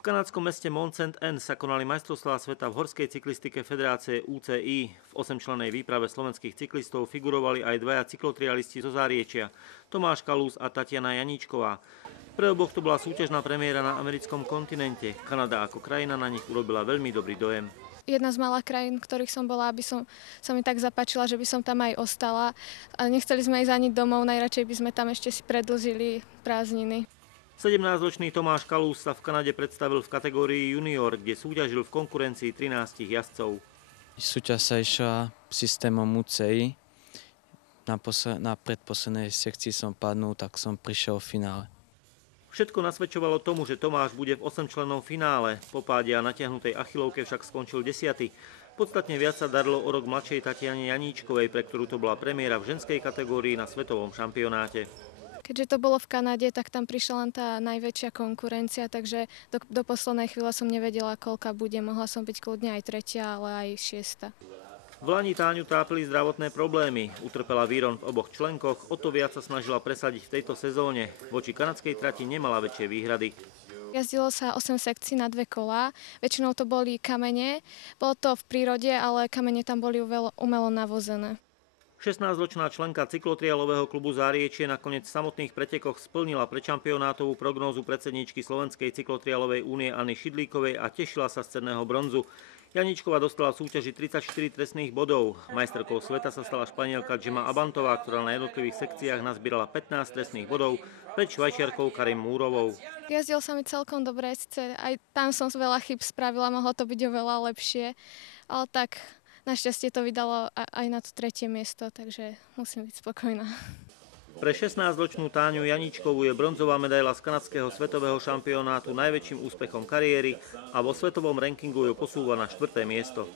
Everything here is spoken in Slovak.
V kanadskom meste Mont Saint-Anne sa konali majstrovstvá sveta v horskej cyklistike Federácie UCI. V 8-člennej výprave slovenských cyklistov figurovali aj dvaja cyklotrialisti zo Záriečia, Tomáš Kalús a Tatiana Janíčková. Pre oboch to bola súťažná premiéra na americkom kontinente. Kanada ako krajina na nich urobila veľmi dobrý dojem. Jedna z malých krajín, ktorých som bola, sa mi tak zapáčila, že by som tam aj ostala. A nechceli sme ísť ani domov, najradšej by sme tam ešte si predĺžili prázdniny. 17-ročný Tomáš Kalús sa v Kanade predstavil v kategórii junior, kde súťažil v konkurencii 13 jazdcov. Súťaž sa išla systémom UCI. Na predposlednej sekcii som padnul, tak som prišiel v finále. Všetko nasvedčovalo tomu, že Tomáš bude v 8-člennom finále. Po páde a natiahnutej achilovke však skončil 10. Podstatne viac sa darilo o rok mladšej Tatiane Janíčkovej, pre ktorú to bola premiéra v ženskej kategórii na svetovom šampionáte. Keďže to bolo v Kanade, tak tam prišla len tá najväčšia konkurencia, takže do poslednej chvíle som nevedela, koľka bude. Mohla som byť kľudne aj tretia, ale aj šiesta. V lani Táňu trápili zdravotné problémy. Utrpela výron v oboch členkoch, o to viac sa snažila presadiť v tejto sezóne. Voči kanadskej trati nemala väčšie výhrady. Jazdilo sa 8 sekcií na 2 kolá. Väčšinou to boli kamene. Bolo to v prírode, ale kamene tam boli umelo navozené. 16-ročná členka cyklotrialového klubu Záriečie nakoniec v samotných pretekoch splnila predšampionátovú prognózu predsedníčky Slovenskej cyklotrialovej únie Anny Šidlíkovej a tešila sa z cenného bronzu. Janíčková dostala v súťaži 34 trestných bodov. Majsterkou sveta sa stala Španielka Gemma Abantová, ktorá na jednotlivých sekciách nazbierala 15 trestných bodov pred Švajčiarkou Karim Múrovou. Jazdil sa mi celkom dobre, sice aj tam som veľa chyb spravila, mohlo to byť oveľa lepšie, ale tak našťastie to vydalo aj na to 3. miesto, takže musím byť spokojná. Pre 16-ročnú Táňu Janíčkovú je bronzová medaila z kanadského svetového šampionátu najväčším úspechom kariéry a vo svetovom rankingu ju posúva na 4. miesto.